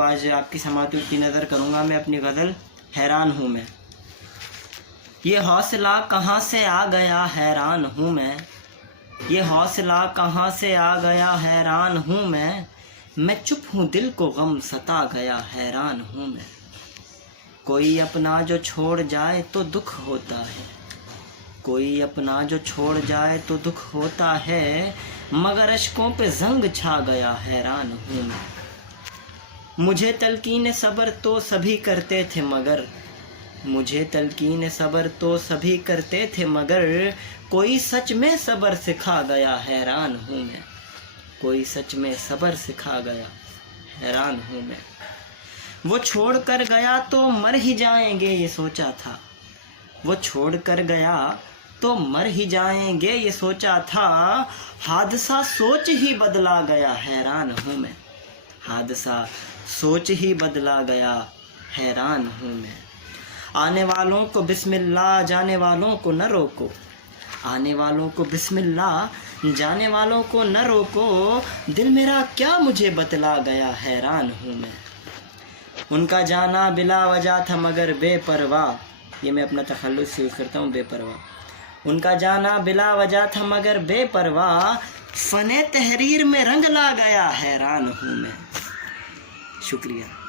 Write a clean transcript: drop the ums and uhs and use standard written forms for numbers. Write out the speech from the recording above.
کو آج آپ کی سماعتوں کی نظر کروں گا میں اپنی غزل حیران ہوں میں۔ یہ حوصلہ کہاں سے آ گیا حیران ہوں میں، یہ حوصلہ کہاں سے آ گیا حیران ہوں میں چپ ہوں دل کو غم ستا گیا حیران ہوں میں۔ کوئی اپنا جو چھوڑ جائے تو دکھ ہوتا ہے، کوئی اپنا جو چھوڑ جائے تو دکھ ہوتا ہے، مگر اشکوں پہ زنگ چھا گیا حیران ہوں میں۔ مجھے تلقین صبر تو سبھی کرتے تھے مگر، مجھے تلقین صبر تو سبھی کرتے تھے مگر کوئی سچ میں صبر سکھا گیا حیران ہوں میں، کوئی سچ میں صبر سکھا گیا حیران ہوں میں۔ وہ چھوڑ کر گیا تو مر ہی جائیں گے یہ سوچا تھا، وہ چھوڑ کر گیا تو مر ہی جائیں گے یہ سوچا تھا، حادثہ سوچ ہی بدلا گیا حیران ہوں میں، حادثہ سوچ ہی بدلا گیا حیران ہوں میں۔ آنے والوں کو بسم اللہ جانے والوں کو نہ روکو، آنے والوں کو بسم اللہ جانے والوں کو نہ روکو، دل میرا کیا مجھے بتلا گیا حیران ہوں میں۔ ان کا جانا بلا وجہ تھا مگر بے پرواہ، یہ میں اپنا تخلص یوز کرتا ہوں، بے پرواہ۔ ان کا جانا بلا وجہ تھا مگر بے پرواہ، فن تحریر میں رنگ لا گیا حیران ہوں میں۔ شکریہ۔